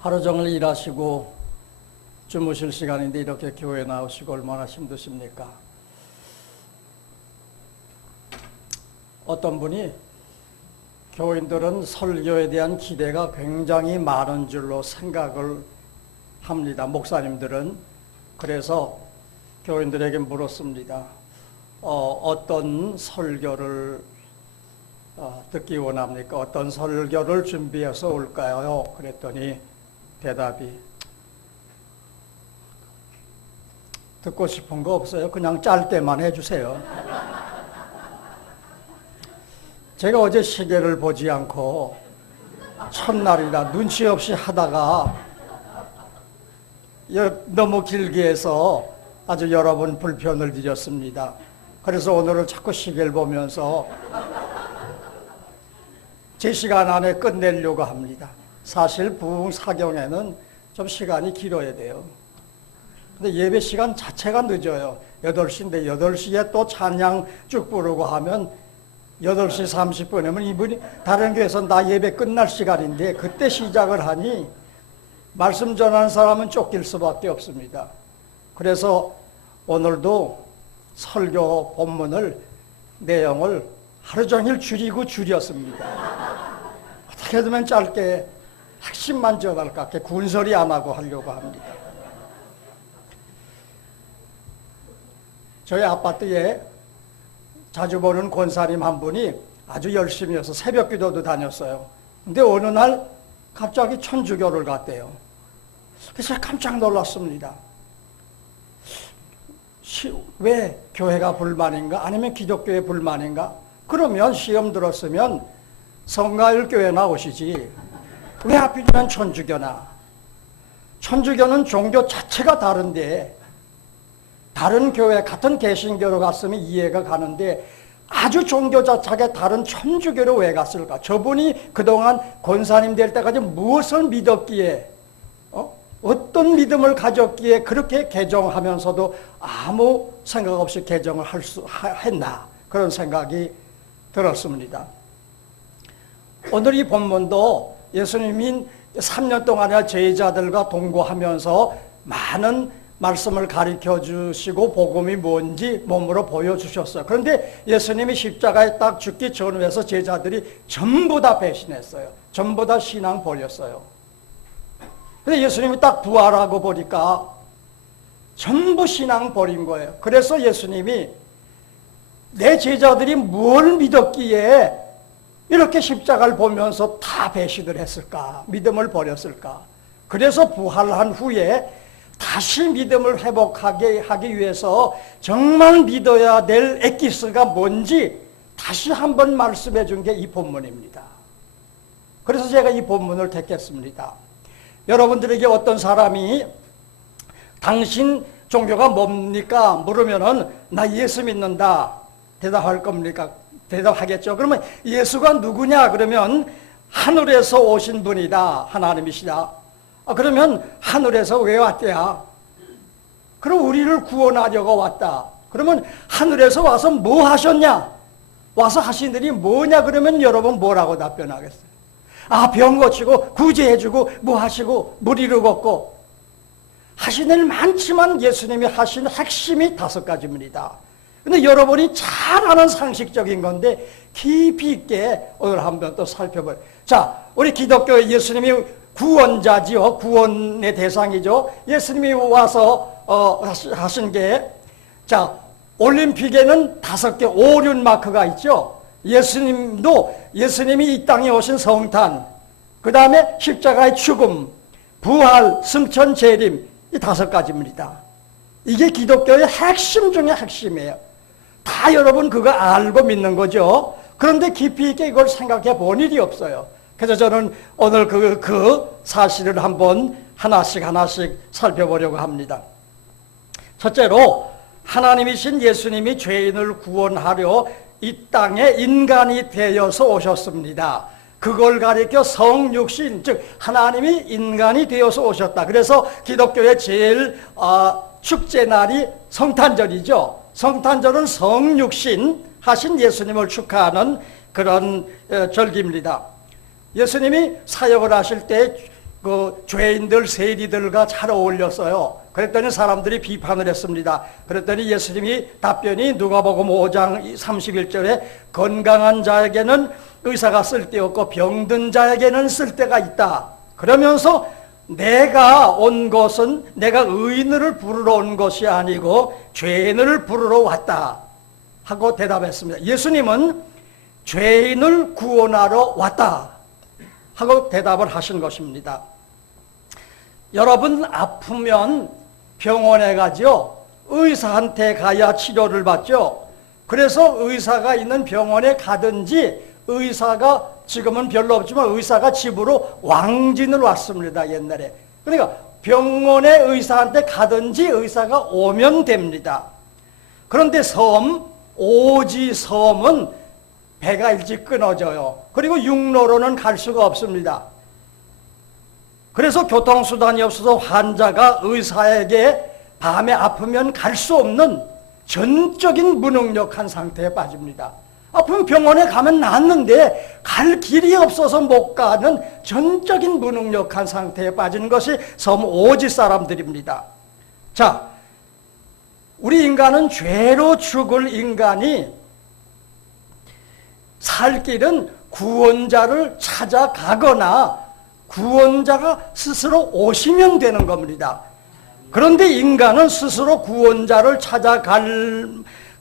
하루 종일 일하시고 주무실 시간인데 이렇게 교회 나오시고 얼마나 힘드십니까? 어떤 분이 교인들은 설교에 대한 기대가 굉장히 많은 줄로 생각을 합니다. 목사님들은. 그래서 교인들에게 물었습니다. 어떤 설교를 듣기 원합니까? 어떤 설교를 준비해서 올까요? 그랬더니 대답이 듣고 싶은 거 없어요. 그냥 짧게만 해주세요. 제가 어제 시계를 보지 않고 첫날이라 눈치 없이 하다가 너무 길게 해서 아주 여러 번 불편을 드렸습니다. 그래서 오늘은 자꾸 시계를 보면서 제 시간 안에 끝내려고 합니다. 사실 부흥사경에는 좀 시간이 길어야 돼요. 근데 예배 시간 자체가 늦어요. 8시인데 8시에 또 찬양 쭉 부르고 하면 8시 30분이면 이분이 다른 교회에서 나 예배 끝날 시간인데 그때 시작을 하니 말씀 전하는 사람은 쫓길 수밖에 없습니다. 그래서 오늘도 설교 본문을 내용을 하루 종일 줄였습니다. 어떻게 하면 짧게 핵심만 전할까? 군소리 안 하고 하려고 합니다. 저희 아파트에 자주 보는 권사님 한 분이 아주 열심히 해서 새벽 기도도 다녔어요. 근데 어느 날 갑자기 천주교를 갔대요. 그래서 깜짝 놀랐습니다. 왜 교회가 불만인가? 아니면 기독교의 불만인가? 그러면 시험 들었으면 성가일 교회 나오시지. 왜 하필이면 천주교나? 천주교는 종교 자체가 다른데 다른 교회 같은 개신교로 갔으면 이해가 가는데 아주 종교 자체가 다른 천주교로 왜 갔을까? 저분이 그동안 권사님 될 때까지 무엇을 믿었기에 어떤 믿음을 가졌기에 그렇게 개종하면서도 아무 생각 없이 개종을 했나? 그런 생각이 들었습니다. 오늘 이 본문도 예수님이 3년 동안에 제자들과 동거하면서 많은 말씀을 가르쳐 주시고 복음이 뭔지 몸으로 보여주셨어요. 그런데 예수님이 십자가에 딱 죽기 전후에서 제자들이 전부 다 배신했어요. 전부 다 신앙 버렸어요. 근데 예수님이 딱 부활하고 보니까 전부 신앙 버린 거예요. 그래서 예수님이 내 제자들이 뭘 믿었기에 이렇게 십자가를 보면서 다 배신을 했을까? 믿음을 버렸을까? 그래서 부활한 후에 다시 믿음을 회복하게 하기 위해서 정말 믿어야 될 엑기스가 뭔지 다시 한번 말씀해 준 게 이 본문입니다. 그래서 제가 이 본문을 택했습니다. 여러분들에게 어떤 사람이 당신 종교가 뭡니까? 물으면은 나 예수 믿는다. 대답할 겁니까? 대답하겠죠. 그러면 예수가 누구냐? 그러면 하늘에서 오신 분이다. 하나님이시다. 그러면 하늘에서 왜 왔대야? 그럼 우리를 구원하려고 왔다. 그러면 하늘에서 와서 뭐 하셨냐? 와서 하신 일이 뭐냐? 그러면 여러분 뭐라고 답변하겠어요? 병 고치고 구제해주고 뭐 하시고 무리를 걷고 하신 일 많지만 예수님이 하신 핵심이 5가지입니다. 근데 여러분이 잘 아는 상식적인 건데 깊이 있게 오늘 한번 또 살펴봐요. 자, 우리 기독교의 예수님이 구원자지요. 구원의 대상이죠. 예수님이 와서 하신 게, 자, 올림픽에는 5개 오륜 마크가 있죠. 예수님이 이 땅에 오신 성탄, 그 다음에 십자가의 죽음, 부활, 승천, 재림, 이 5가지입니다. 이게 기독교의 핵심 중에 핵심이에요. 다 여러분 그거 알고 믿는 거죠. 그런데 깊이 있게 이걸 생각해 본 일이 없어요. 그래서 저는 오늘 그 사실을 한번 하나씩 살펴보려고 합니다. 첫째로 하나님이신 예수님이 죄인을 구원하려 이 땅에 인간이 되어서 오셨습니다. 그걸 가리켜 성육신, 즉 하나님이 인간이 되어서 오셨다. 그래서 기독교의 제일 축제날이 성탄절이죠. 성탄절은 성육신 하신 예수님을 축하하는 그런 절기입니다. 예수님이 사역을 하실 때 그 죄인들, 세리들과 잘 어울렸어요. 그랬더니 사람들이 비판을 했습니다. 그랬더니 예수님이 답변이 누가복음 5장 31절에 건강한 자에게는 의사가 쓸데없고 병든 자에게는 쓸데가 있다. 그러면서 내가 온 것은 내가 의인을 부르러 온 것이 아니고 죄인을 부르러 왔다 하고 대답했습니다. 예수님은 죄인을 구원하러 왔다 하고 대답을 하신 것입니다. 여러분 아프면 병원에 가죠. 의사한테 가야 치료를 받죠. 그래서 의사가 있는 병원에 가든지 의사가 지금은 별로 없지만 의사가 집으로 왕진을 왔습니다. 옛날에. 그러니까 병원에 의사한테 가든지 의사가 오면 됩니다. 그런데 오지 섬은 배가 일찍 끊어져요. 그리고 육로로는 갈 수가 없습니다. 그래서 교통수단이 없어서 환자가 의사에게 밤에 아프면 갈 수 없는 전적인 무능력한 상태에 빠집니다. 아프면 병원에 가면 낫는데 갈 길이 없어서 못 가는 전적인 무능력한 상태에 빠진 것이 섬 오지 사람들입니다. 자, 우리 인간은 죄로 죽을 인간이 살 길은 구원자를 찾아가거나 구원자가 스스로 오시면 되는 겁니다. 그런데 인간은 스스로 구원자를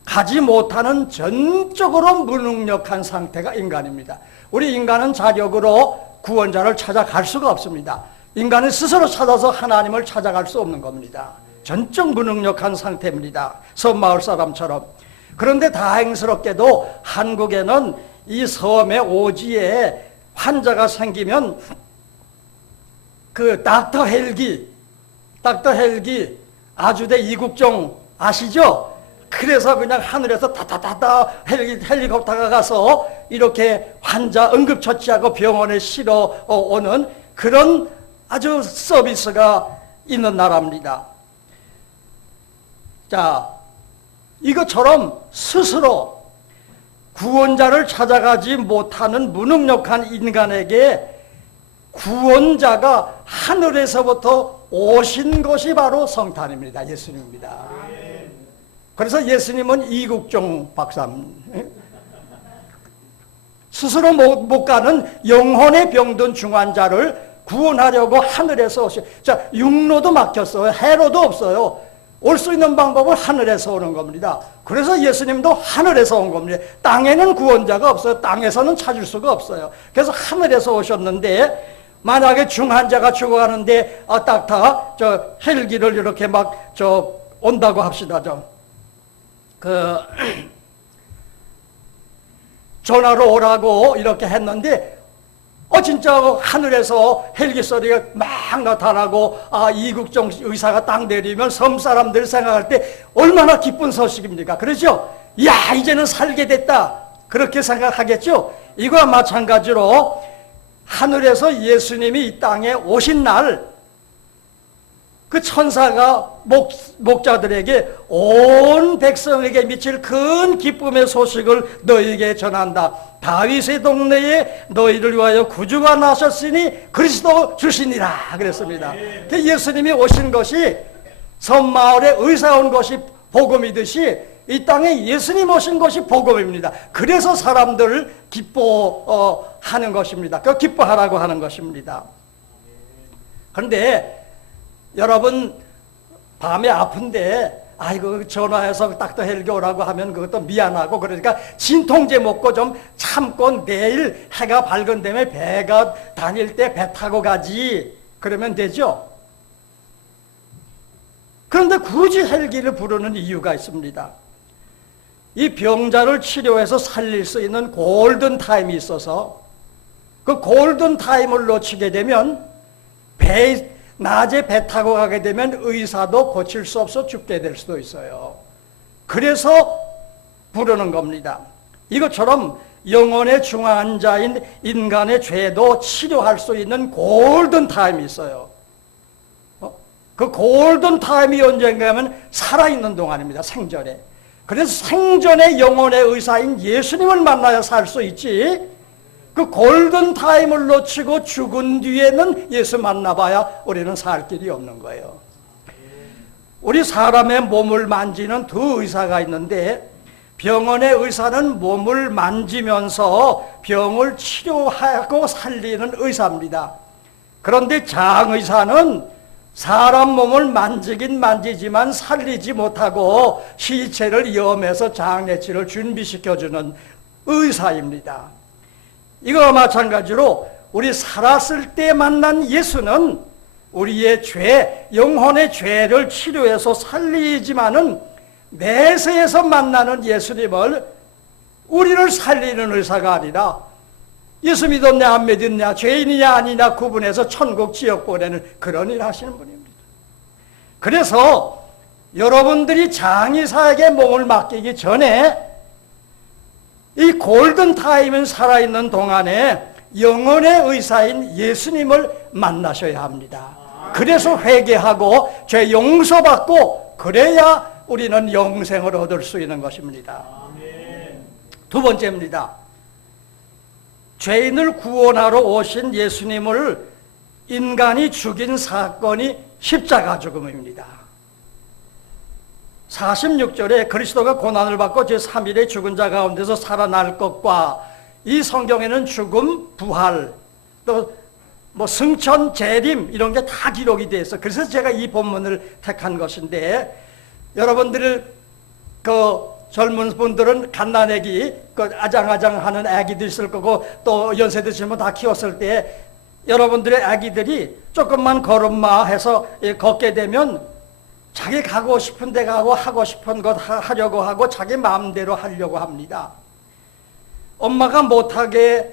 가지 못하는 전적으로 무능력한 상태가 인간입니다. 우리 인간은 자력으로 구원자를 찾아갈 수가 없습니다. 인간은 스스로 찾아서 하나님을 찾아갈 수 없는 겁니다. 전적 무능력한 상태입니다. 섬마을 사람처럼. 그런데 다행스럽게도 한국에는 이 섬의 오지에 환자가 생기면 그 닥터 헬기 아주대 이국종 아시죠? 그래서 그냥 하늘에서 타타타타 헬리콥터가 가서 이렇게 환자 응급처치하고 병원에 실어 오는 그런 아주 서비스가 있는 나라입니다. 자, 이것처럼 스스로 구원자를 찾아가지 못하는 무능력한 인간에게 구원자가 하늘에서부터 오신 것이 바로 성탄입니다. 예수님입니다. 그래서 예수님은 이국종 박사님, 스스로 못 가는 영혼의 병든 중환자를 구원하려고 하늘에서 오시. 자, 육로도 막혔어요. 해로도 없어요. 올 수 있는 방법은 하늘에서 오는 겁니다. 그래서 예수님도 하늘에서 온 겁니다. 땅에는 구원자가 없어요. 땅에서는 찾을 수가 없어요. 그래서 하늘에서 오셨는데, 만약에 중환자가 죽어가는데 닥터 헬기를 이렇게 온다고 합시다. 전화로 오라고 이렇게 했는데 진짜 하늘에서 헬기 소리가 막 나타나고 이국종 의사가 딱 내리면 섬 사람들 생각할 때 얼마나 기쁜 소식입니까? 그렇죠? 야, 이제는 살게 됐다. 그렇게 생각하겠죠? 이거와 마찬가지로 하늘에서 예수님이 이 땅에 오신 날 그 천사가 목자들에게 온 백성에게 미칠 큰 기쁨의 소식을 너희에게 전한다. 다윗의 동네에 너희를 위하여 구주가 나셨으니 그리스도 주시니라 그랬습니다. 예수님이 오신 것이 섬마을에 의사 온 것이 복음이듯이 이 땅에 예수님 오신 것이 복음입니다. 그래서 사람들을 기뻐하는 것입니다. 그 기뻐하라고 하는 것입니다. 그런데 여러분 밤에 아픈데 아이고 전화해서 닥터 헬기 오라고 하면 그것도 미안하고 그러니까 진통제 먹고 좀 참고 내일 해가 밝은 다음에 배가 다닐 때 배 타고 가지 그러면 되죠. 그런데 굳이 헬기를 부르는 이유가 있습니다. 이 병자를 치료해서 살릴 수 있는 골든 타임이 있어서 그 골든 타임을 놓치게 되면 낮에 배 타고 가게 되면 의사도 고칠 수 없어 죽게 될 수도 있어요. 그래서 부르는 겁니다. 이것처럼 영혼의 중환자인 인간의 죄도 치료할 수 있는 골든 타임이 있어요. 그 골든 타임이 언젠가 하면 살아있는 동안입니다. 생전에. 그래서 생전에 영혼의 의사인 예수님을 만나야 살 수 있지 그 골든 타임을 놓치고 죽은 뒤에는 예수 만나봐야 우리는 살 길이 없는 거예요. 우리 사람의 몸을 만지는 두 의사가 있는데, 병원의 의사는 몸을 만지면서 병을 치료하고 살리는 의사입니다. 그런데 장의사는 사람 몸을 만지긴 만지지만 살리지 못하고 시체를 염해서 장례치를 준비시켜주는 의사입니다. 이거와 마찬가지로 우리 살았을 때 만난 예수는 우리의 죄, 영혼의 죄를 치료해서 살리지만은 내세에서 만나는 예수님을 우리를 살리는 의사가 아니라 예수 믿었냐 안 믿었냐, 죄인이냐 아니냐 구분해서 천국 지역 보내는 그런 일 하시는 분입니다. 그래서 여러분들이 장의사에게 몸을 맡기기 전에 이 골든타임은 살아있는 동안에 영혼의 의사인 예수님을 만나셔야 합니다. 그래서 회개하고 죄 용서받고 그래야 우리는 영생을 얻을 수 있는 것입니다. 두 번째입니다. 죄인을 구원하러 오신 예수님을 인간이 죽인 사건이 십자가 죽음입니다. 46절에 그리스도가 고난을 받고 제3일에 죽은 자 가운데서 살아날 것과, 이 성경에는 죽음, 부활, 또 승천, 재림 이런 게 다 기록이 되어 있어. 그래서 제가 이 본문을 택한 것인데, 여러분들 젊은 분들은 갓난아기, 아장아장하는 아기들 있을 거고, 또 연세 드신 분 다 키웠을 때 여러분들의 아기들이 조금만 걸음마 해서 걷게 되면 자기 가고 싶은 데 가고 하고 싶은 것 하려고 하고 자기 마음대로 하려고 합니다. 엄마가 못하게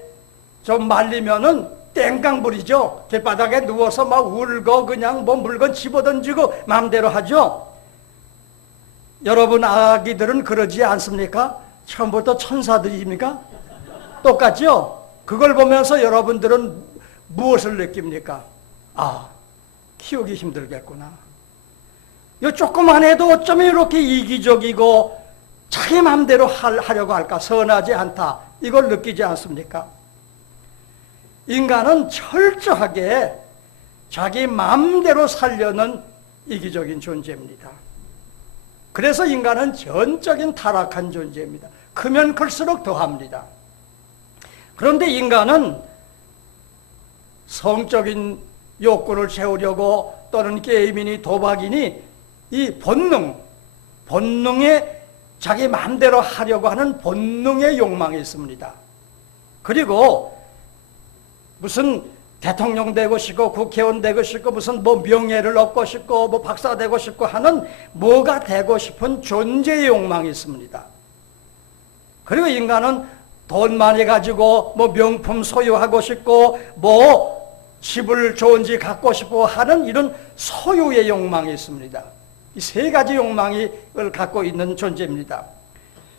좀 말리면은 땡깡 부리죠. 길바닥에 누워서 막 울고 그냥 물건 집어던지고 마음대로 하죠. 여러분 아기들은 그러지 않습니까? 처음부터 천사들입니까? 똑같죠? 그걸 보면서 여러분들은 무엇을 느낍니까? 아, 키우기 힘들겠구나. 이 조그만 애도 어쩌면 이렇게 이기적이고 자기 마음대로 하려고 할까? 선하지 않다. 이걸 느끼지 않습니까? 인간은 철저하게 자기 마음대로 살려는 이기적인 존재입니다. 그래서 인간은 전적인 타락한 존재입니다. 크면 클수록 더합니다. 그런데 인간은 성적인 욕구를 채우려고, 또는 게임이니 도박이니 이 본능에 자기 마음대로 하려고 하는 본능의 욕망이 있습니다. 그리고 무슨 대통령 되고 싶고 국회의원 되고 싶고 무슨 명예를 얻고 싶고 박사 되고 싶고 하는 뭐가 되고 싶은 존재의 욕망이 있습니다. 그리고 인간은 돈 많이 가지고 명품 소유하고 싶고 집을 좋은 집 갖고 싶어 하는 이런 소유의 욕망이 있습니다. 이 세 가지 욕망을 갖고 있는 존재입니다.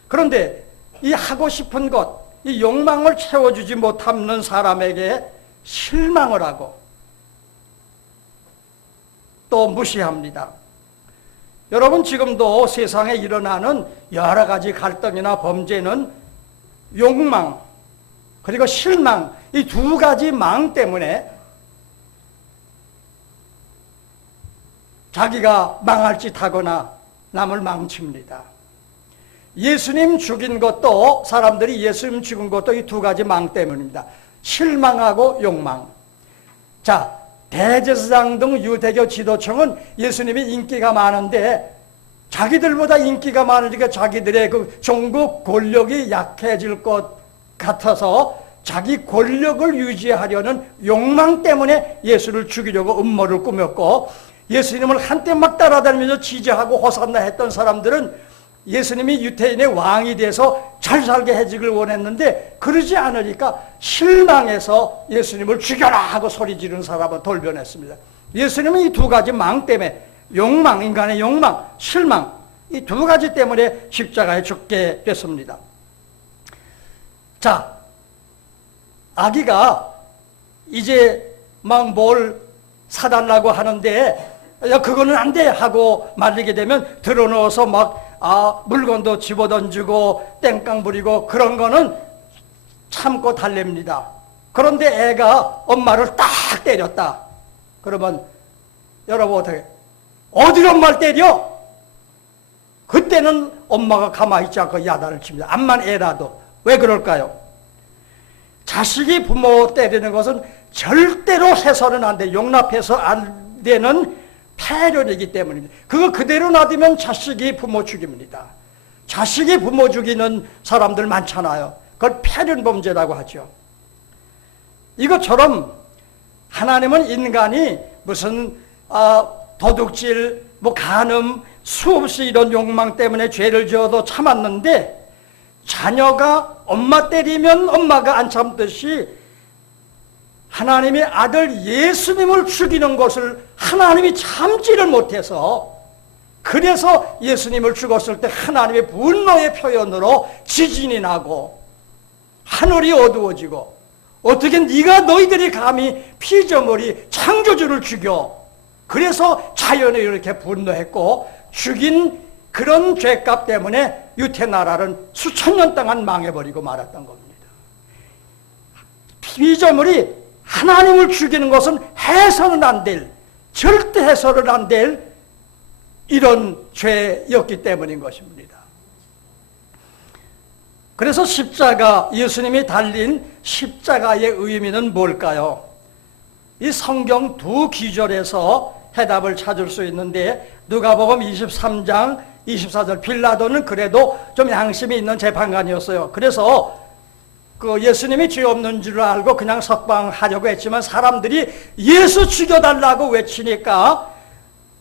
그런데 이 하고 싶은 것, 이 욕망을 채워주지 못하는 사람에게 실망을 하고 또 무시합니다. 여러분, 지금도 세상에 일어나는 여러 가지 갈등이나 범죄는 욕망 그리고 실망, 이 두 가지 망 때문에 자기가 망할 짓 하거나 남을 망칩니다. 예수님 죽인 것도, 사람들이 예수님 죽인 것도 이 두 가지 망 때문입니다. 실망하고 욕망. 자, 대제사장 등 유대교 지도층은 예수님이 인기가 많은데 자기들보다 인기가 많으니까 자기들의 그 종국 권력이 약해질 것 같아서 자기 권력을 유지하려는 욕망 때문에 예수를 죽이려고 음모를 꾸몄고, 예수님을 한때 막 따라다니면서 지지하고 호산나 했던 사람들은 예수님이 유태인의 왕이 돼서 잘 살게 해주길 원했는데 그러지 않으니까 실망해서 예수님을 죽여라 하고 소리 지르는 사람은 돌변했습니다. 예수님은 이 두 가지 망 때문에, 욕망, 인간의 욕망, 실망, 이 두 가지 때문에 십자가에 죽게 됐습니다. 자, 아기가 이제 막 뭘 사달라고 하는데 야, 그거는 안 돼 하고 말리게 되면 들어넣어서 막 물건도 집어던지고 땡깡 부리고 그런 거는 참고 달랩니다. 그런데 애가 엄마를 딱 때렸다. 그러면 여러분 어디로 엄마를 때려? 그때는 엄마가 가만히 있지 않고 야단을 칩니다. 암만 애라도. 왜 그럴까요? 자식이 부모 때리는 것은 절대로 해서는 안 돼. 용납해서 안 되는 폐륜이기 때문입니다. 그거 그대로 놔두면 자식이 부모 죽입니다. 자식이 부모 죽이는 사람들 많잖아요. 그걸 폐륜 범죄라고 하죠. 이것처럼 하나님은 인간이 무슨 도둑질, 간음, 수없이 이런 욕망 때문에 죄를 지어도 참았는데, 자녀가 엄마 때리면 엄마가 안 참듯이 하나님의 아들 예수님을 죽이는 것을 하나님이 참지를 못해서, 그래서 예수님을 죽었을 때 하나님의 분노의 표현으로 지진이 나고 하늘이 어두워지고, 어떻게 네가 너희들이 감히 피조물이 창조주를 죽여, 그래서 자연이 이렇게 분노했고 죽인 그런 죄값 때문에 유태나라는 수천 년 동안 망해버리고 말았던 겁니다. 피조물이 하나님을 죽이는 것은 해서는 안 될, 절대 해서는 안 될 이런 죄였기 때문인 것입니다. 그래서 십자가, 예수님이 달린 십자가의 의미는 뭘까요? 이 성경 두 기절에서 해답을 찾을 수 있는데, 누가복음 23장 24절, 빌라도는 그래도 좀 양심이 있는 재판관이었어요. 그래서 그 예수님이 죄 없는 줄 알고 그냥 석방하려고 했지만 사람들이 예수 죽여달라고 외치니까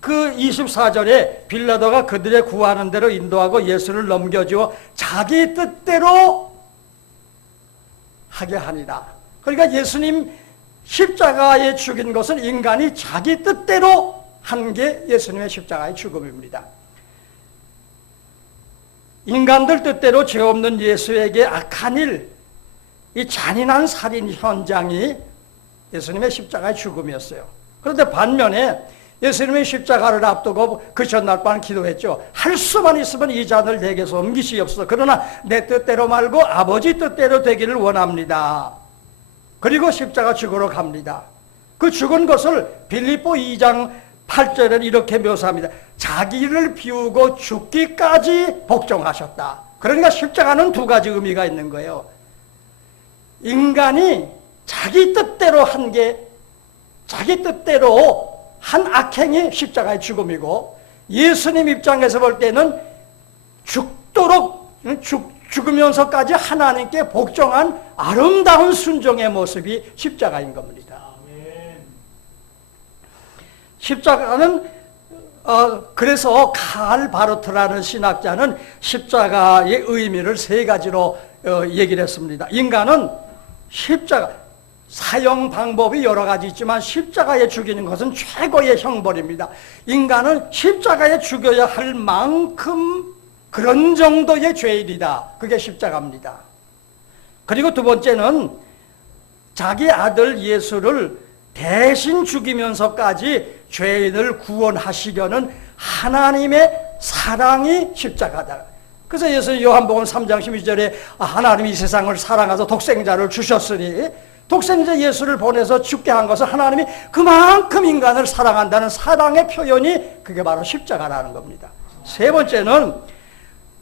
그 24절에 빌라도가 그들의 구하는 대로 인도하고 예수를 넘겨주어 자기 뜻대로 하게 하니라. 그러니까 예수님 십자가에 죽인 것은 인간이 자기 뜻대로 한 게 예수님의 십자가의 죽음입니다. 인간들 뜻대로 죄 없는 예수에게 악한 일, 이 잔인한 살인 현장이 예수님의 십자가의 죽음이었어요. 그런데 반면에 예수님의 십자가를 앞두고 그 전날 밤 기도했죠. 할 수만 있으면 이 잔을 내게서 옮기시옵소서. 그러나 내 뜻대로 말고 아버지 뜻대로 되기를 원합니다. 그리고 십자가 죽으러 갑니다. 그 죽은 것을 빌립보 2장 8절은 이렇게 묘사합니다. 자기를 비우고 죽기까지 복종하셨다. 그러니까 십자가는 두 가지 의미가 있는 거예요. 인간이 자기 뜻대로 한 게, 자기 뜻대로 한 악행이 십자가의 죽음이고, 예수님 입장에서 볼 때는 죽도록 죽으면서까지 하나님께 복종한 아름다운 순종의 모습이 십자가인 겁니다. 십자가는 그래서 칼 바르트라는 신학자는 십자가의 의미를 세 가지로 얘기를 했습니다. 인간은 십자가, 사용 방법이 여러 가지 있지만 십자가에 죽이는 것은 최고의 형벌입니다. 인간은 십자가에 죽여야 할 만큼 그런 정도의 죄일이다. 그게 십자가입니다. 그리고 두 번째는 자기 아들 예수를 대신 죽이면서까지 죄인을 구원하시려는 하나님의 사랑이 십자가다. 그래서 예수 요한복음 3장 12절에 하나님이 이 세상을 사랑하사 독생자를 주셨으니, 독생자 예수를 보내서 죽게 한 것은 하나님이 그만큼 인간을 사랑한다는 사랑의 표현이 그게 바로 십자가라는 겁니다. 세 번째는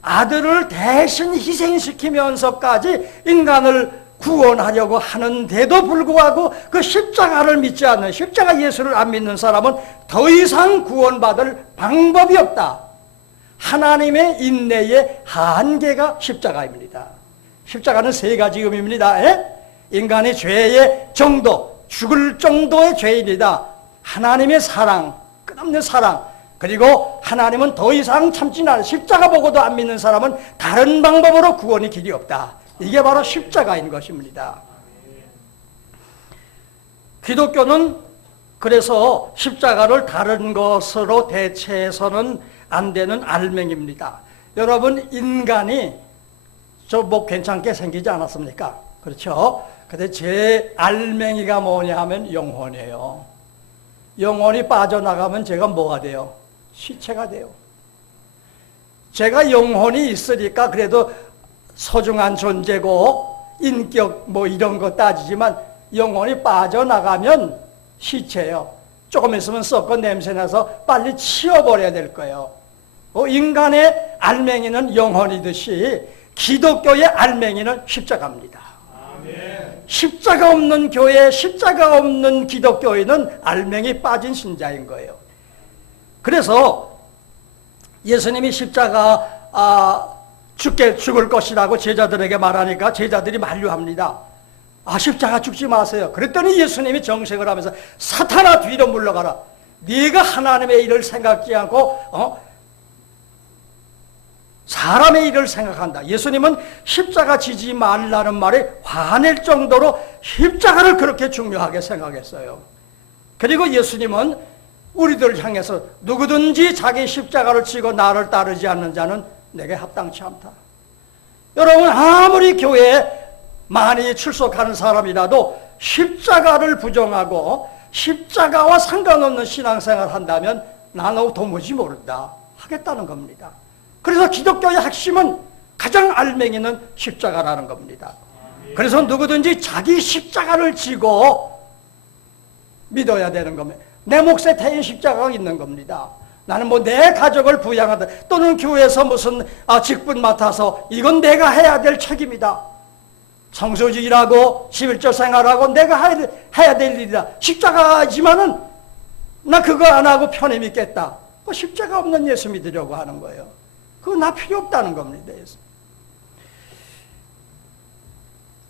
아들을 대신 희생시키면서까지 인간을 구원하려고 하는데도 불구하고 그 십자가를 믿지 않는, 십자가 예수를 안 믿는 사람은 더 이상 구원받을 방법이 없다. 하나님의 인내의 한계가 십자가입니다. 십자가는 세 가지 의미입니다. 인간의 죄의 정도, 죽을 정도의 죄인이다. 하나님의 사랑, 끝없는 사랑, 그리고 하나님은 더 이상 참지 않는, 십자가 보고도 안 믿는 사람은 다른 방법으로 구원의 길이 없다. 이게 바로 십자가인 것입니다. 기독교는 그래서 십자가를 다른 것으로 대체해서는 안 되는 알맹입니다. 여러분, 인간이 저 목 괜찮게 생기지 않았습니까? 그렇죠? 근데 제 알맹이가 뭐냐 하면 영혼이에요. 영혼이 빠져나가면 제가 뭐가 돼요? 시체가 돼요. 제가 영혼이 있으니까 그래도 소중한 존재고 인격 뭐 이런 거 따지지만 영혼이 빠져나가면 시체예요. 조금 있으면 썩고 냄새나서 빨리 치워버려야 될 거예요. 인간의 알맹이는 영혼이듯이 기독교의 알맹이는 십자가입니다. 아멘. 십자가 없는 교회, 십자가 없는 기독교인은 알맹이 빠진 신자인 거예요. 그래서 예수님이 십자가 죽을 것이라고 제자들에게 말하니까 제자들이 만류합니다. 십자가 죽지 마세요. 그랬더니 예수님이 정색을 하면서 사탄아 뒤로 물러가라. 네가 하나님의 일을 생각지 않고 사람의 일을 생각한다. 예수님은 십자가 지지 말라는 말에 화낼 정도로 십자가를 그렇게 중요하게 생각했어요. 그리고 예수님은 우리들 향해서 누구든지 자기 십자가를 지고 나를 따르지 않는 자는 내게 합당치 않다. 여러분, 아무리 교회에 많이 출석하는 사람이라도 십자가를 부정하고 십자가와 상관없는 신앙생활을 한다면 나는 도무지 모른다 하겠다는 겁니다. 그래서 기독교의 핵심은 가장 알맹이는 십자가라는 겁니다. 그래서 누구든지 자기 십자가를 지고 믿어야 되는 겁니다. 내 몫에 태인 십자가가 있는 겁니다. 나는 뭐 내 가족을 부양하다 또는 교회에서 무슨 직분 맡아서 이건 내가 해야 될 책임이다. 성소지 일하고 11조 생활하고 내가 해야 될 일이다. 십자가지만은 나 그거 안 하고 편히 믿겠다. 십자가 없는 예수 믿으려고 하는 거예요. 그거 나 필요 없다는 겁니다.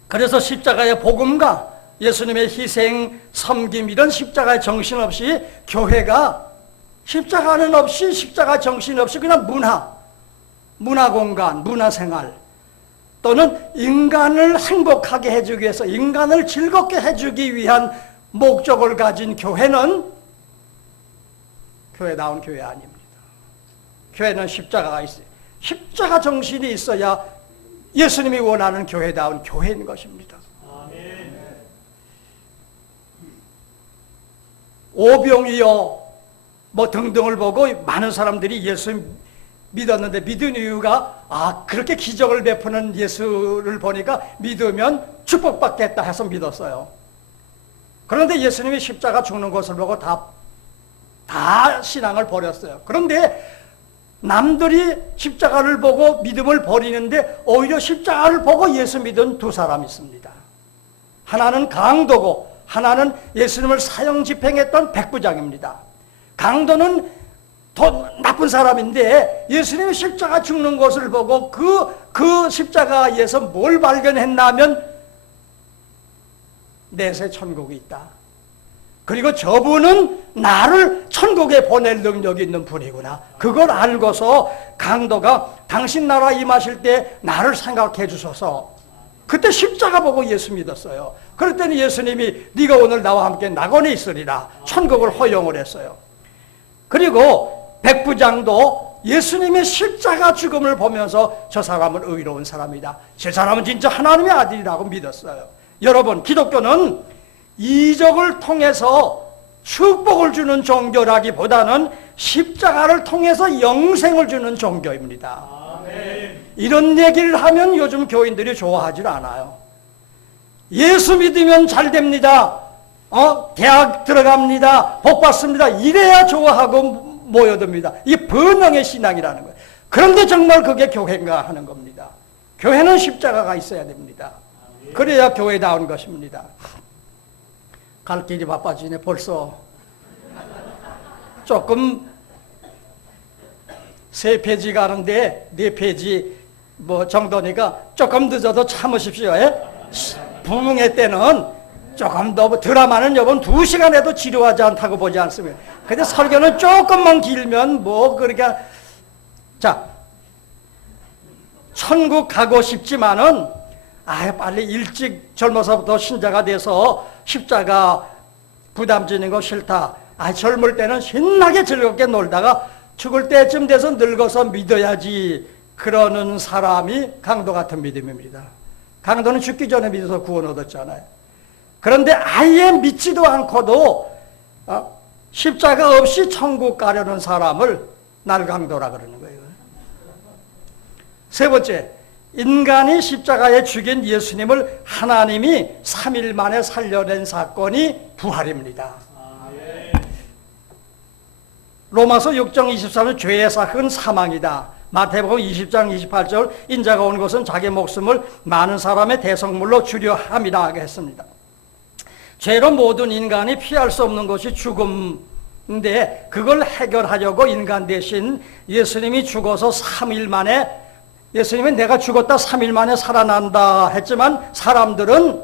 그래서 십자가의 복음과 예수님의 희생, 섬김 이런 십자가의 정신없이 교회가 십자가는 없이 십자가 정신없이 그냥 문화공간, 문화생활 또는 인간을 행복하게 해주기 위해서 인간을 즐겁게 해주기 위한 목적을 가진 교회는 교회다운 교회 아닙니다. 교회는 십자가가 있어요. 십자가 정신이 있어야 예수님이 원하는 교회다운 교회인 것입니다. 아멘. 오병이어 뭐 등등을 보고 많은 사람들이 예수 믿었는데 믿은 이유가 그렇게 기적을 베푸는 예수를 보니까 믿으면 축복받겠다 해서 믿었어요. 그런데 예수님이 십자가 죽는 것을 보고 다 신앙을 버렸어요. 그런데 남들이 십자가를 보고 믿음을 버리는데 오히려 십자가를 보고 예수 믿은 두 사람이 있습니다. 하나는 강도고 하나는 예수님을 사형 집행했던 백부장입니다. 강도는 더 나쁜 사람인데 예수님이 십자가 죽는 것을 보고 그 십자가에서 뭘 발견했냐면 내세 천국이 있다. 그리고 저분은 나를 천국에 보낼 능력이 있는 분이구나. 그걸 알고서 강도가 당신 나라 임하실 때 나를 생각해 주소서. 그때 십자가 보고 예수 믿었어요. 그랬더니 예수님이 네가 오늘 나와 함께 낙원에 있으리라 천국을 허용을 했어요. 그리고 백부장도 예수님의 십자가 죽음을 보면서 저 사람은 의로운 사람이다. 저 사람은 진짜 하나님의 아들이라고 믿었어요. 여러분, 기독교는 이적을 통해서 축복을 주는 종교라기보다는 십자가를 통해서 영생을 주는 종교입니다. 아멘. 이런 얘기를 하면 요즘 교인들이 좋아하지 않아요. 예수 믿으면 잘 됩니다. 대학 들어갑니다. 복 받습니다. 이래야 좋아하고 모여듭니다. 이게 번영의 신앙이라는 거예요. 그런데 정말 그게 교회인가 하는 겁니다. 교회는 십자가가 있어야 됩니다. 그래야 교회다운 것입니다. 갈 길이 바빠지네. 벌써 조금 3페이지 가는데 4페이지 뭐 정도니까 조금 늦어도 참으십시오. 부흥회 때는 조금 더 드라마는 여러분 2시간 해도 지루하지 않다고 보지 않습니까? 근데 설교는 조금만 길면 뭐 그러니까 자 천국 가고 싶지만은 빨리 일찍 젊어서부터 신자가 돼서 십자가 부담 지는 거 싫다. 젊을 때는 신나게 즐겁게 놀다가 죽을 때쯤 돼서 늙어서 믿어야지 그러는 사람이 강도 같은 믿음입니다. 강도는 죽기 전에 믿어서 구원 얻었잖아요. 그런데 아예 믿지도 않고도 십자가 없이 천국 가려는 사람을 날강도라 그러는 거예요. 세 번째, 인간이 십자가에 죽인 예수님을 하나님이 3일 만에 살려낸 사건이 부활입니다. 로마서 6장 23절 죄의 사건은 사망이다. 마태복음 20장 28절 인자가 온 것은 자기 목숨을 많은 사람의 대성물로 주려 함이라 했습니다. 죄로 모든 인간이 피할 수 없는 것이 죽음인데 그걸 해결하려고 인간 대신 예수님이 죽어서 3일 만에 예수님은 내가 죽었다 3일 만에 살아난다 했지만 사람들은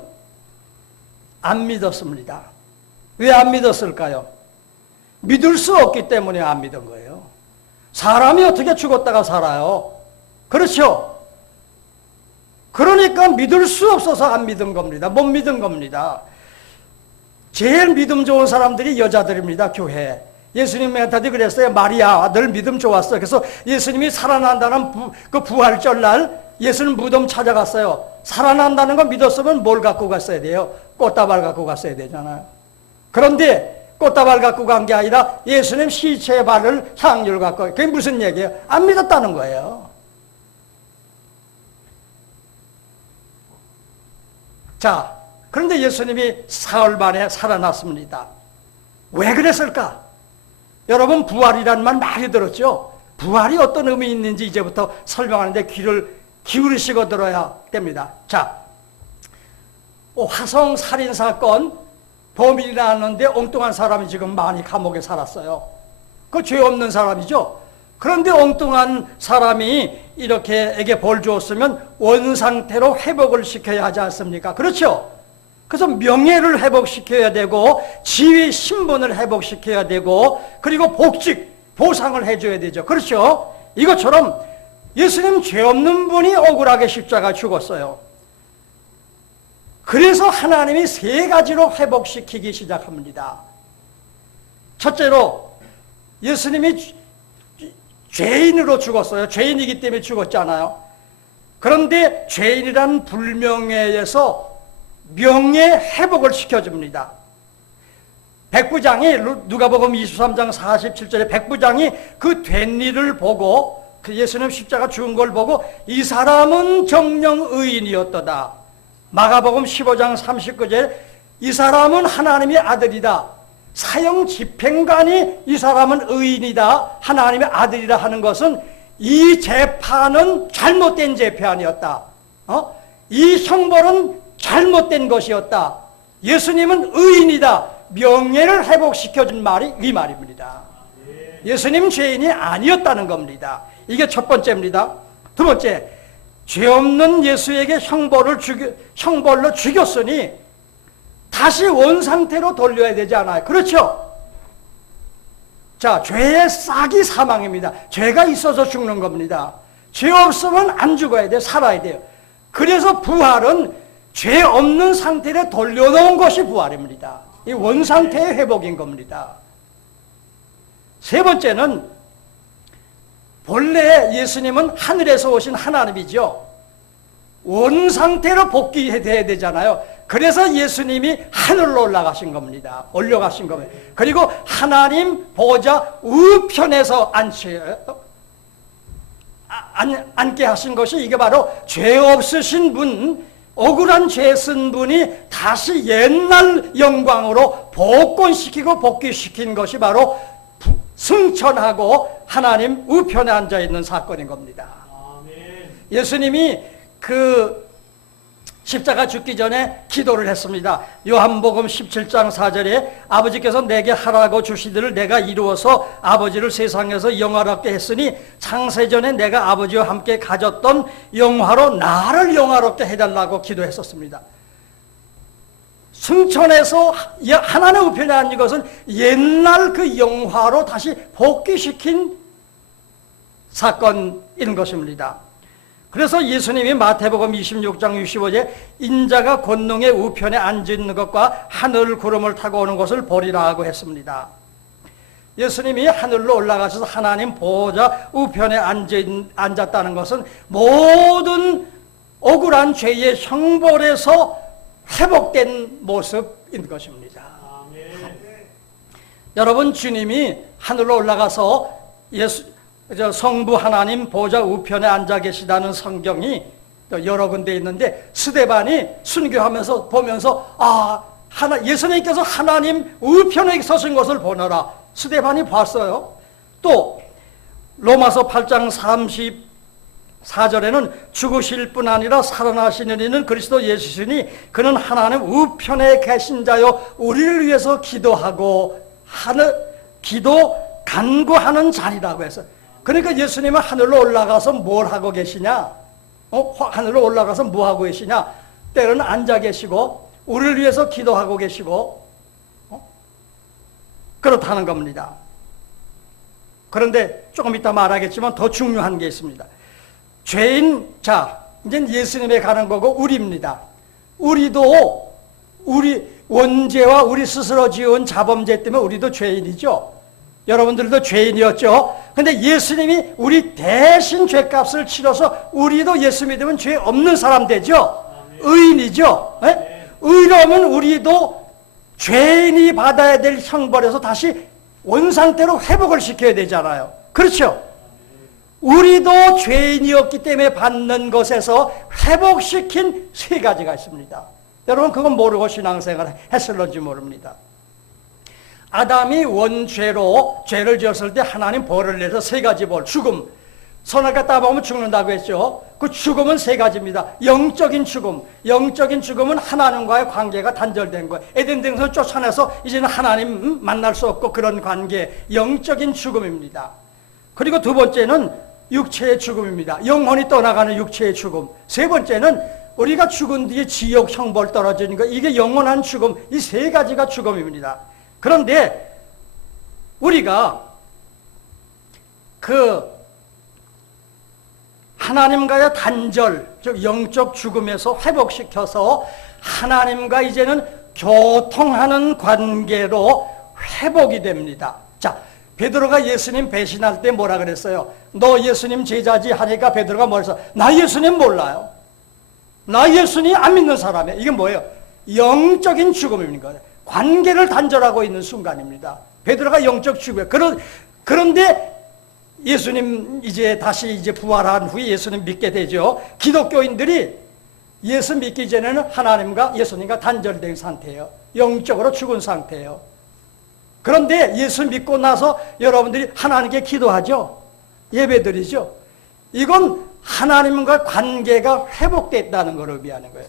안 믿었습니다. 왜 안 믿었을까요? 믿을 수 없기 때문에 안 믿은 거예요. 사람이 어떻게 죽었다가 살아요? 그렇죠? 그러니까 믿을 수 없어서 안 믿은 겁니다. 못 믿은 겁니다. 제일 믿음 좋은 사람들이 여자들입니다. 교회. 예수님한테도 그랬어요. 마리아, 늘 믿음 좋았어. 그래서 예수님이 살아난다는 그 부활절날 예수님 무덤 찾아갔어요. 살아난다는 거 믿었으면 뭘 갖고 갔어야 돼요? 꽃다발 갖고 갔어야 되잖아요. 그런데 꽃다발 갖고 간 게 아니라 예수님 시체에 바를 향유를 갖고, 그게 무슨 얘기예요? 안 믿었다는 거예요. 자, 그런데 예수님이 사흘 만에 살아났습니다. 왜 그랬을까? 여러분, 부활이라는 말 많이 들었죠? 부활이 어떤 의미 있는지 이제부터 설명하는데 귀를 기울이시고 들어야 됩니다. 자, 화성 살인사건, 범인이 나왔는데 엉뚱한 사람이 지금 많이 감옥에 살았어요. 그 죄 없는 사람이죠. 그런데 엉뚱한 사람이 이렇게 에게 벌 주었으면 원상태로 회복을 시켜야 하지 않습니까? 그렇죠? 그래서 명예를 회복시켜야 되고 지위 신분을 회복시켜야 되고 그리고 복직, 보상을 해줘야 되죠. 그렇죠? 이것처럼 예수님 죄 없는 분이 억울하게 십자가 죽었어요. 그래서 하나님이 세 가지로 회복시키기 시작합니다. 첫째로 예수님이 죄인으로 죽었어요. 죄인이기 때문에 죽었잖아요. 그런데 죄인이란 불명예에서 명예 회복을 시켜줍니다. 백부장이 누가복음 23장 47절에 백부장이 그 된 일을 보고 그 예수님 십자가 죽은 걸 보고 이 사람은 정녕 의인이었도다. 마가복음 15장 39절에 이 사람은 하나님의 아들이다. 사형 집행관이 이 사람은 의인이다. 하나님의 아들이라 하는 것은 이 재판은 잘못된 재판이었다. 이 형벌은 잘못된 것이었다. 예수님은 의인이다. 명예를 회복시켜준 말이 이 말입니다. 예수님 죄인이 아니었다는 겁니다. 이게 첫 번째입니다. 두 번째, 죄 없는 예수에게 형벌로 죽였으니 다시 원상태로 돌려야 되지 않아요. 그렇죠? 자, 죄의 싹이 사망입니다. 죄가 있어서 죽는 겁니다. 죄 없으면 안 죽어야 돼요. 살아야 돼요. 그래서 부활은 죄 없는 상태로 돌려놓은 것이 부활입니다. 이 원상태의 회복인 겁니다. 세 번째는 본래 예수님은 하늘에서 오신 하나님이죠. 원상태로 복귀해야 되잖아요. 그래서 예수님이 하늘로 올라가신 겁니다. 올려가신 겁니다. 그리고 하나님 보좌 우편에서 앉게 하신 것이 이게 바로 죄 없으신 분, 억울한 죄 쓴 분이 다시 옛날 영광으로 복권시키고 복귀시킨 것이 바로 승천하고 하나님 우편에 앉아있는 사건인 겁니다. 예수님이 그 십자가 죽기 전에 기도를 했습니다. 요한복음 17장 4절에 아버지께서 내게 하라고 주시기를 내가 이루어서 아버지를 세상에서 영화롭게 했으니 창세전에 내가 아버지와 함께 가졌던 영화로 나를 영화롭게 해달라고 기도했었습니다. 승천해서 하나님 우편에 앉은 것은 옛날 그 영화로 다시 복귀시킨 사건인 것입니다. 그래서 예수님이 마태복음 26장 65절에 인자가 권능의 우편에 앉은 것과 하늘 구름을 타고 오는 것을 보리라 하고 했습니다. 예수님이 하늘로 올라가셔서 하나님 보호자 우편에 앉았다는 것은 모든 억울한 죄의 형벌에서 회복된 모습인 것입니다. 여러분, 주님이 하늘로 올라가서 성부 하나님 보좌 우편에 앉아 계시다는 성경이 또 여러 군데 있는데 스데반이 순교하면서 보면서 예수님께서 하나님 우편에 서신 것을 보너라. 스데반이 봤어요. 또 로마서 8장 34절에는 죽으실 뿐 아니라 살아나시는 이는 그리스도 예수시니 그는 하나님 우편에 계신 자요 우리를 위해서 기도 간구하는 자리라고 해서, 그러니까 예수님은 하늘로 올라가서 뭘 하고 계시냐? 하늘로 올라가서 뭐 하고 계시냐? 때로는 앉아 계시고 우리를 위해서 기도하고 계시고 그렇다는 겁니다. 그런데 조금 이따 말하겠지만 더 중요한 게 있습니다. 죄인, 이제 예수님에 가는 거고 우리입니다. 우리도 우리 원죄와 우리 스스로 지은 자범죄 때문에 우리도 죄인이죠. 여러분들도 죄인이었죠. 근데 예수님이 우리 대신 죄값을 치러서 우리도 예수 믿으면 죄 없는 사람 되죠. 의인이죠. 네? 의로우면 우리도 죄인이 받아야 될 형벌에서 다시 원상태로 회복을 시켜야 되잖아요. 그렇죠? 우리도 죄인이었기 때문에 받는 것에서 회복시킨 세 가지가 있습니다. 여러분 그건 모르고 신앙생활을 했을런지 모릅니다. 아담이 원죄로 죄를 지었을 때 하나님 벌을 내서 세 가지 벌, 죽음, 선악과 따먹으면 죽는다고 했죠. 그 죽음은 세 가지입니다. 영적인 죽음, 영적인 죽음은 하나님과의 관계가 단절된 거예요. 에덴 동산을 쫓아내서 이제는 하나님 만날 수 없고 그런 관계, 영적인 죽음입니다. 그리고 두 번째는 육체의 죽음입니다. 영혼이 떠나가는 육체의 죽음. 세 번째는 우리가 죽은 뒤에 지옥 형벌 떨어지는 거, 이게 영원한 죽음, 이 세 가지가 죽음입니다. 그런데 우리가 하나님과의 단절, 즉 영적 죽음에서 회복시켜서 하나님과 이제는 교통하는 관계로 회복이 됩니다. 자, 베드로가 예수님 배신할 때 뭐라 그랬어요? 너 예수님 제자지 하니까 베드로가 뭐랬어? 나 예수님 몰라요. 나 예수님 안 믿는 사람이에요. 이게 뭐예요? 영적인 죽음입니다. 관계를 단절하고 있는 순간입니다. 베드로가 영적 죽음이에요. 그런데 예수님 다시 부활한 후에 예수님 믿게 되죠. 기독교인들이 예수 믿기 전에는 하나님과 예수님과 단절된 상태예요. 영적으로 죽은 상태예요. 그런데 예수 믿고 나서 여러분들이 하나님께 기도하죠. 예배드리죠. 이건 하나님과 관계가 회복됐다는 걸 의미하는 거예요.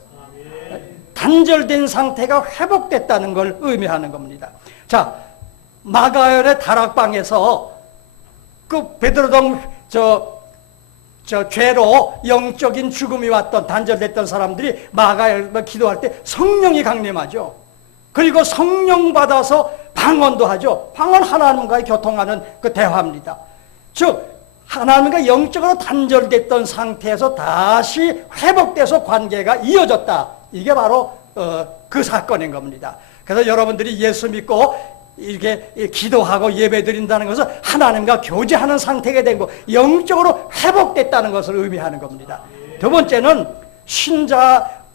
단절된 상태가 회복됐다는 걸 의미하는 겁니다. 자, 마가열의 다락방에서 베드로동 죄로 영적인 죽음이 왔던 단절됐던 사람들이 마가열 기도할 때 성령이 강림하죠. 그리고 성령 받아서 방언도 하죠. 방언 하나님과의 교통하는 그 대화입니다. 즉 하나님과 영적으로 단절됐던 상태에서 다시 회복돼서 관계가 이어졌다. 이게 바로 그 사건인 겁니다. 그래서 여러분들이 예수 믿고 이렇게 기도하고 예배 드린다는 것은 하나님과 교제하는 상태가 된 거, 영적으로 회복됐다는 것을 의미하는 겁니다. 두 번째는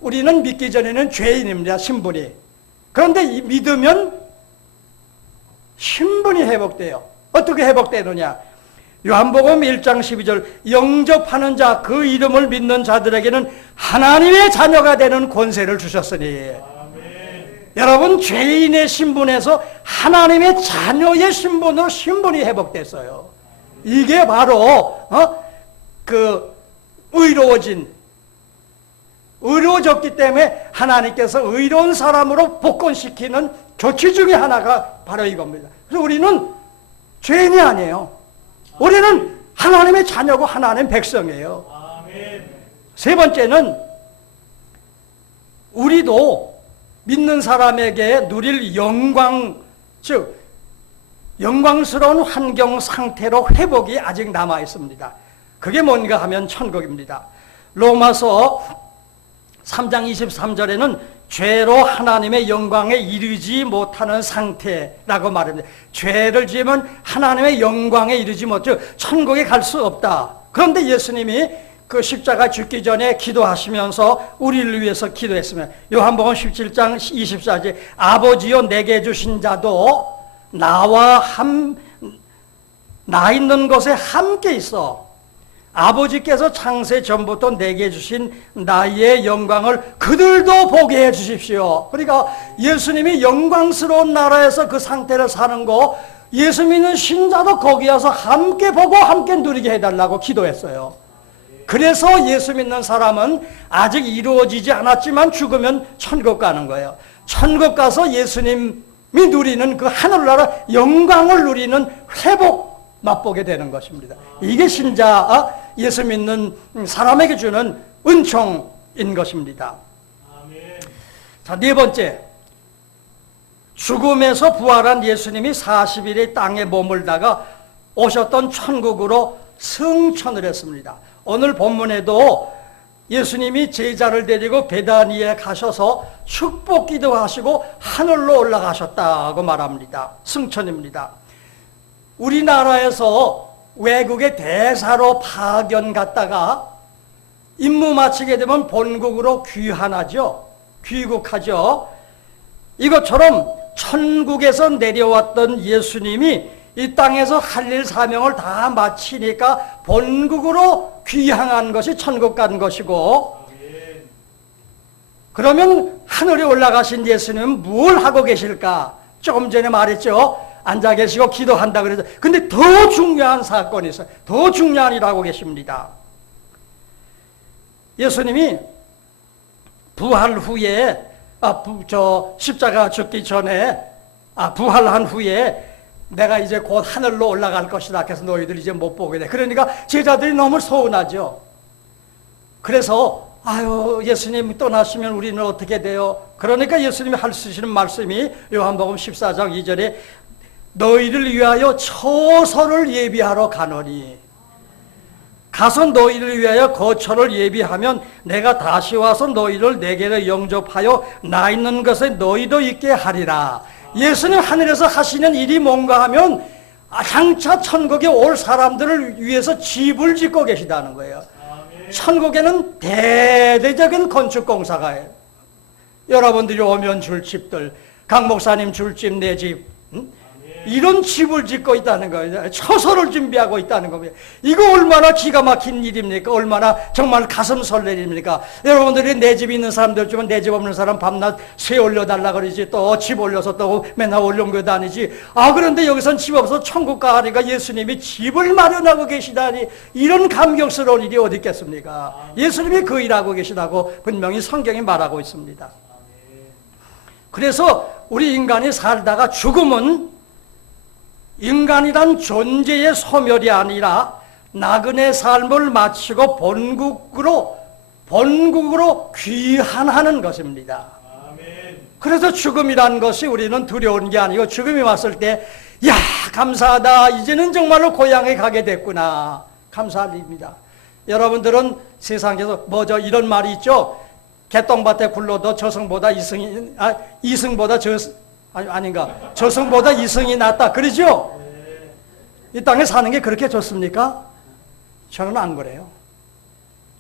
우리는 믿기 전에는 죄인입니다. 신분이. 그런데 믿으면 신분이 회복돼요. 어떻게 회복되느냐? 요한복음 1장 12절, 영접하는 자, 그 이름을 믿는 자들에게는 하나님의 자녀가 되는 권세를 주셨으니. 여러분, 죄인의 신분에서 하나님의 자녀의 신분으로 신분이 회복됐어요. 이게 바로 의로워졌기 때문에 하나님께서 의로운 사람으로 복권시키는 조치 중에 하나가 바로 이겁니다. 그래서 우리는 죄인이 아니에요. 우리는 하나님의 자녀고 하나님의 백성이에요. 세 번째는 우리도 믿는 사람에게 누릴 영광, 즉 영광스러운 환경 상태로 회복이 아직 남아 있습니다. 그게 뭔가 하면 천국입니다. 로마서 3장 23절에는 죄로 하나님의 영광에 이르지 못하는 상태라고 말합니다. 죄를 지으면 하나님의 영광에 이르지 못하고 천국에 갈 수 없다. 그런데 예수님이 그 십자가 죽기 전에 기도하시면서 우리를 위해서 기도했으면 요한복음 17장 24절, 아버지여 내게 주신 자도 나 있는 곳에 함께 있어 아버지께서 창세 전부터 내게 주신 나의 영광을 그들도 보게 해 주십시오. 그러니까 예수님이 영광스러운 나라에서 그 상태를 사는 거 예수 믿는 신자도 거기 와서 함께 보고 함께 누리게 해달라고 기도했어요. 그래서 예수 믿는 사람은 아직 이루어지지 않았지만 죽으면 천국 가는 거예요. 천국 가서 예수님이 누리는 그 하늘나라 영광을 누리는 회복 맛보게 되는 것입니다. 이게 신자, 예수 믿는 사람에게 주는 은총인 것입니다. 자, 네 번째, 죽음에서 부활한 예수님이 40일의 땅에 머물다가 오셨던 천국으로 승천을 했습니다. 오늘 본문에도 예수님이 제자를 데리고 베다니에 가셔서 축복 기도하시고 하늘로 올라가셨다고 말합니다. 승천입니다. 우리나라에서 외국의 대사로 파견 갔다가 임무 마치게 되면 본국으로 귀환하죠. 귀국하죠. 이것처럼 천국에서 내려왔던 예수님이 이 땅에서 할 일 사명을 다 마치니까 본국으로 귀향한 것이 천국 간 것이고, 그러면 하늘에 올라가신 예수님은 뭘 하고 계실까? 조금 전에 말했죠. 앉아 계시고 기도한다 그래서. 근데 더 중요한 사건이 있어요. 더 중요한 일 하고 계십니다. 예수님이 부활 후에 십자가 죽기 전에 부활한 후에 내가 이제 곧 하늘로 올라갈 것이다. 그래서 너희들 이제 못 보게 돼. 그러니까 제자들이 너무 서운하죠. 그래서 예수님 떠나시면 우리는 어떻게 돼요? 그러니까 예수님이 하시는 말씀이 요한복음 14장 2절에 너희를 위하여 처소를 예비하러 가노니, 가서 너희를 위하여 거처를 예비하면 내가 다시 와서 너희를 내게로 영접하여 나 있는 것에 너희도 있게 하리라. 예수님 하늘에서 하시는 일이 뭔가 하면 향차 천국에 올 사람들을 위해서 집을 짓고 계시다는 거예요. 천국에는 대대적인 건축공사가 해요. 여러분들이 오면 줄 집들, 강 목사님 줄 집, 내 집, 이런 집을 짓고 있다는 거예요. 처소를 준비하고 있다는 겁니다. 이거 얼마나 기가 막힌 일입니까? 얼마나 정말 가슴 설레는 일입니까? 여러분들이 내 집 있는 사람들 중에 내 집 없는 사람 밤낮 쇠 올려달라 그러지, 또 집 올려서 또 맨날 올려놓고 다니지. 그런데 여기선 집 없어서 천국 가니까 예수님이 집을 마련하고 계시다니, 이런 감격스러운 일이 어디 있겠습니까? 예수님이 그 일하고 계시다고 분명히 성경이 말하고 있습니다. 그래서 우리 인간이 살다가 죽음은 인간이란 존재의 소멸이 아니라 나그네 삶을 마치고 본국으로 귀환하는 것입니다. 그래서 죽음이란 것이 우리는 두려운 게 아니고, 죽음이 왔을 때 감사하다, 이제는 정말로 고향에 가게 됐구나, 감사할 일입니다. 여러분들은 세상에서 이런 말이 있죠. 개똥밭에 굴러도 저승보다 이승보다 저승보다 이승이 낫다, 그러죠? 이 땅에 사는 게 그렇게 좋습니까? 저는 안 그래요.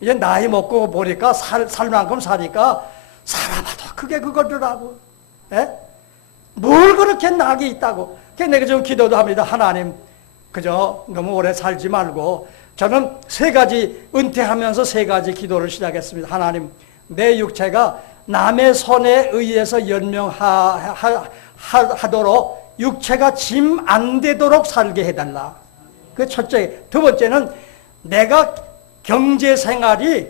이제 나이 먹고 보니까 살 만큼 사니까 살아봐도 그게 그거더라고. 뭘 그렇게 낙이 있다고. 그래서 내가 좀 기도도 합니다. 하나님, 그저 너무 오래 살지 말고. 저는 은퇴하면서 세 가지 기도를 시작했습니다. 하나님, 내 육체가 남의 손에 의해서 연명하도록 육체가 짐 안 되도록 살게 해달라. 그 첫째. 두 번째는 내가 경제 생활이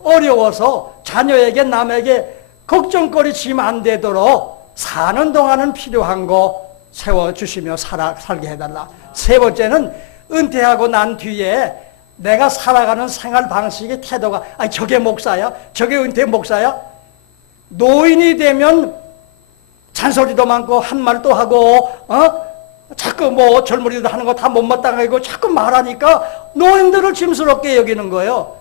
어려워서 자녀에게 남에게 걱정거리 짐 안 되도록 사는 동안은 필요한 거 세워주시며 살게 해달라. 세 번째는 은퇴하고 난 뒤에 내가 살아가는 생활 방식의 태도가 저게 목사야? 저게 은퇴 목사야? 노인이 되면 잔소리도 많고 한 말도 하고 자꾸 젊은이들 하는 거 다 못마땅하고 자꾸 말하니까 노인들을 짐스럽게 여기는 거예요.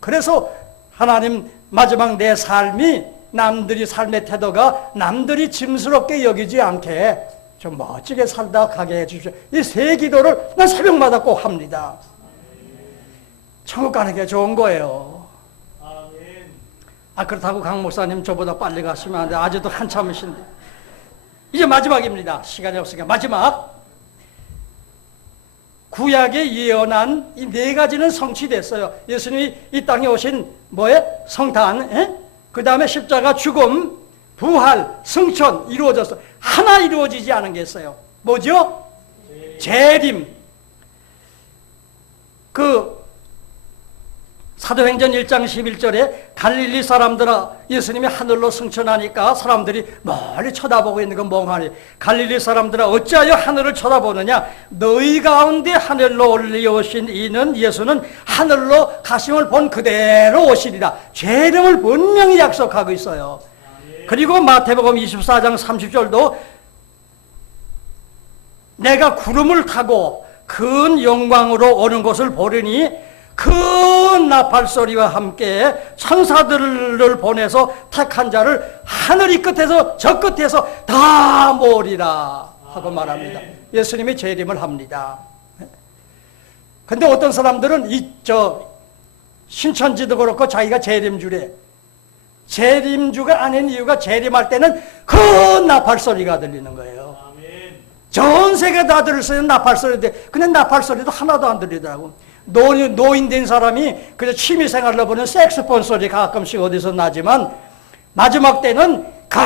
그래서 하나님, 마지막 내 삶이, 남들이 삶의 태도가 남들이 짐스럽게 여기지 않게 좀 멋지게 살다 가게 해주십시오. 이 세 기도를 난 새벽마다 꼭 합니다. 천국 가는 게 좋은 거예요. 그렇다고 강 목사님 저보다 빨리 가시면 안 돼. 아직도 한참이신데. 이제 마지막입니다. 시간이 없으니까 마지막. 구약에 예언한 이 네 가지는 성취됐어요. 예수님이 이 땅에 오신 뭐에? 성탄, 그 다음에 십자가, 죽음, 부활, 승천 이루어졌어. 하나 이루어지지 않은 게 있어요. 뭐죠? 재림. 사도행전 1장 11절에 갈릴리 사람들아, 예수님이 하늘로 승천하니까 사람들이 멀리 쳐다보고 있는 건 멍하니, 갈릴리 사람들아 어찌하여 하늘을 쳐다보느냐? 너희 가운데 하늘로 올리오신 이는 예수는 하늘로 가심을 본 그대로 오시리라. 재림을 분명히 약속하고 있어요. 그리고 마태복음 24장 30절도 내가 구름을 타고 큰 영광으로 오는 것을 보리니 큰 나팔 소리와 함께 천사들을 보내서 택한 자를 하늘 이 끝에서 저 끝에서 다 모으리라 하고 말합니다. 예수님이 재림을 합니다. 근데 어떤 사람들은 신천지도 그렇고 자기가 재림주래. 재림주가 아닌 이유가 재림할 때는 큰 나팔 소리가 들리는 거예요. 전 세계 다 들을 수 있는 나팔 소리인데, 근데 나팔 소리도 하나도 안 들리더라고. 노인 된 사람이 그저 취미생활로 보는 색소폰 소리 가끔씩 어디서 나지만, 마지막 때는 큰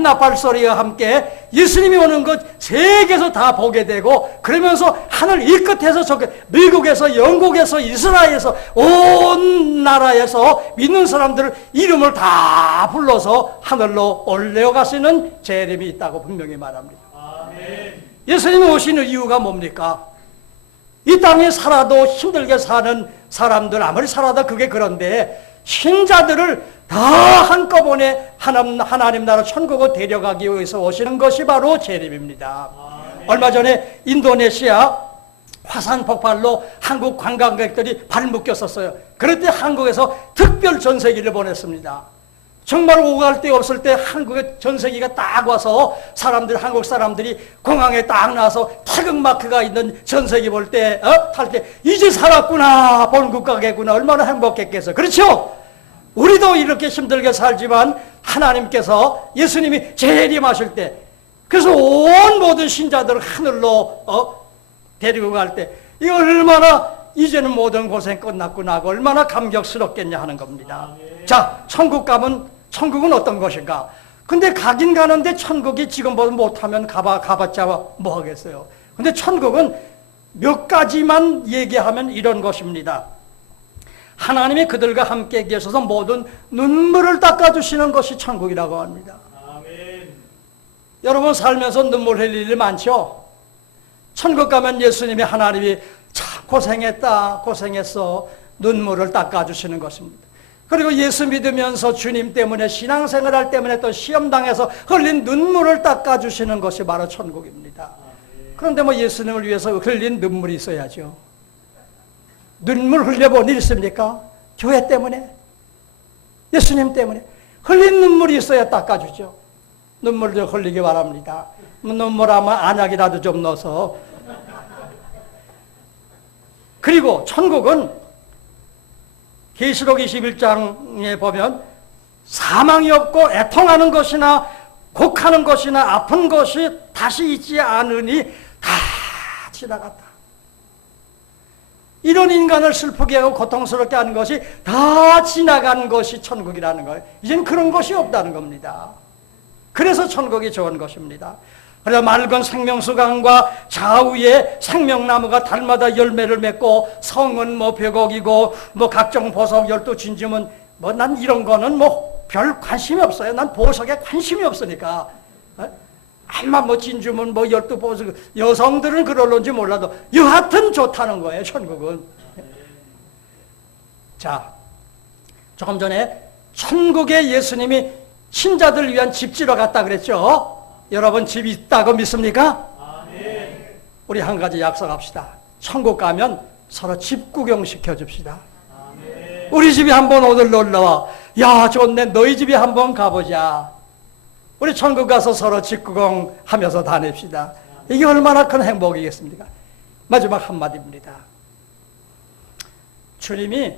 나팔 소리와 함께 예수님이 오는 것 세계에서 다 보게 되고, 그러면서 하늘 이 끝에서 저 끝, 미국에서, 영국에서, 이스라엘에서, 온 나라에서 믿는 사람들 이름을 다 불러서 하늘로 올려가시는 재림이 있다고 분명히 말합니다. 예수님이 오시는 이유가 뭡니까? 이 땅에 살아도 힘들게 사는 사람들 아무리 살아도 그게 그런데, 신자들을 다 한꺼번에 하나님 나라 천국으로 데려가기 위해서 오시는 것이 바로 재림입니다. 얼마 전에 인도네시아 화산 폭발로 한국 관광객들이 발 묶였었어요. 그럴 때 한국에서 특별 전세기를 보냈습니다. 정말 오갈 데 없을 때 한국의 전세기가 딱 와서 한국 사람들이 공항에 딱 나와서 태극마크가 있는 전세기 볼 때, 탈 때, 이제 살았구나, 본국 가겠구나, 얼마나 행복했겠어. 그렇죠? 우리도 이렇게 힘들게 살지만 하나님께서 예수님이 재림하실 때, 그래서 온 모든 신자들을 하늘로 데리고 갈 때, 이 얼마나 이제는 모든 고생 끝났구나 하고 얼마나 감격스럽겠냐 하는 겁니다. 자, 천국은 어떤 것인가? 근데 가긴 가는데 천국이 지금보다 못하면 가봤자 뭐 하겠어요. 근데 천국은 몇 가지만 얘기하면 이런 것입니다. 하나님이 그들과 함께 계셔서 모든 눈물을 닦아주시는 것이 천국이라고 합니다. 아멘. 여러분 살면서 눈물 흘릴 일이 많죠? 천국 가면 예수님이 하나님이 참 고생했어 눈물을 닦아주시는 것입니다. 그리고 예수 믿으면서 주님 때문에 신앙생활할 때문에 또 시험당해서 흘린 눈물을 닦아주시는 것이 바로 천국입니다. 그런데 뭐 예수님을 위해서 흘린 눈물이 있어야죠. 눈물 흘려본 일 있습니까? 교회 때문에, 예수님 때문에 흘린 눈물이 있어야 닦아주죠. 눈물 좀 흘리기 바랍니다. 눈물하면 안약이라도 좀 넣어서. 그리고 천국은 계시록 21장에 보면 사망이 없고 애통하는 것이나 곡하는 것이나 아픈 것이 다시 있지 않으니 다 지나갔다. 이런 인간을 슬프게 하고 고통스럽게 하는 것이 다 지나간 것이 천국이라는 거예요. 이젠 그런 것이 없다는 겁니다. 그래서 천국이 좋은 것입니다. 그래서 맑은 생명수강과 좌우에 생명나무가 달마다 열매를 맺고, 성은 뭐 벼곡이고 뭐 각종 보석 12진주문 뭐 난 이런 거는 뭐 별 관심이 없어요. 난 보석에 관심이 없으니까. 아마 뭐 진주문 뭐 12보석, 여성들은 그럴런지 몰라도 여하튼 좋다는 거예요, 천국은. 자, 조금 전에 천국에 예수님이 신자들을 위한 집 지러 갔다 그랬죠? 여러분 집 있다고 믿습니까? 아멘. 우리 한 가지 약속합시다. 천국 가면 서로 집 구경 시켜줍시다. 아멘. 우리 집에 한번 오늘 놀러와. 야 좋네, 너희 집에 한번 가보자. 우리 천국 가서 서로 집 구경하면서 다닙시다. 이게 얼마나 큰 행복이겠습니까? 마지막 한마디입니다. 주님이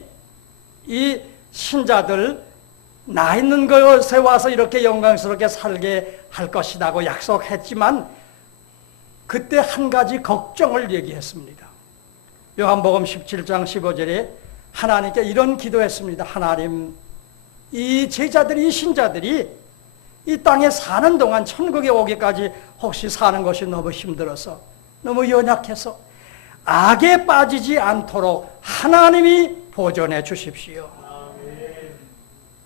이 신자들 나 있는 곳에 와서 이렇게 영광스럽게 살게 할 것이라고 약속했지만, 그때 한 가지 걱정을 얘기했습니다. 요한복음 17장 15절에 하나님께 이런 기도했습니다. 하나님, 이 제자들이, 이 신자들이 이 땅에 사는 동안 천국에 오기까지 혹시 사는 것이 너무 힘들어서, 너무 연약해서 악에 빠지지 않도록 하나님이 보존해 주십시오.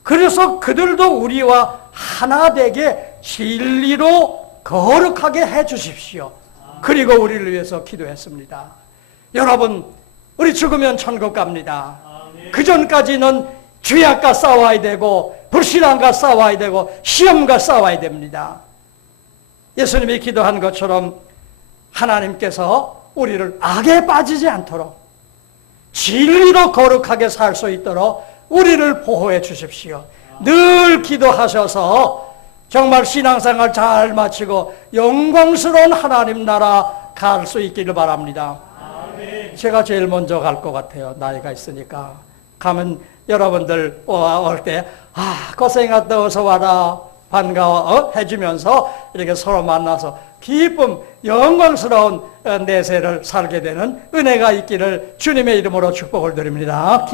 그래서 그들도 우리와 하나 되게 진리로 거룩하게 해 주십시오. 그리고 우리를 위해서 기도했습니다. 여러분, 우리 죽으면 천국 갑니다. 그 전까지는 죄악과 싸워야 되고 불신앙과 싸워야 되고 시험과 싸워야 됩니다. 예수님이 기도한 것처럼 하나님께서 우리를 악에 빠지지 않도록 진리로 거룩하게 살 수 있도록 우리를 보호해 주십시오. 늘 기도하셔서 정말 신앙생활 잘 마치고 영광스러운 하나님 나라 갈 수 있기를 바랍니다. 제가 제일 먼저 갈 것 같아요. 나이가 있으니까. 가면 여러분들 올 때 고생했다, 어서 와라, 반가워 해주면서 이렇게 서로 만나서 기쁨, 영광스러운 내세를 살게 되는 은혜가 있기를 주님의 이름으로 축복을 드립니다.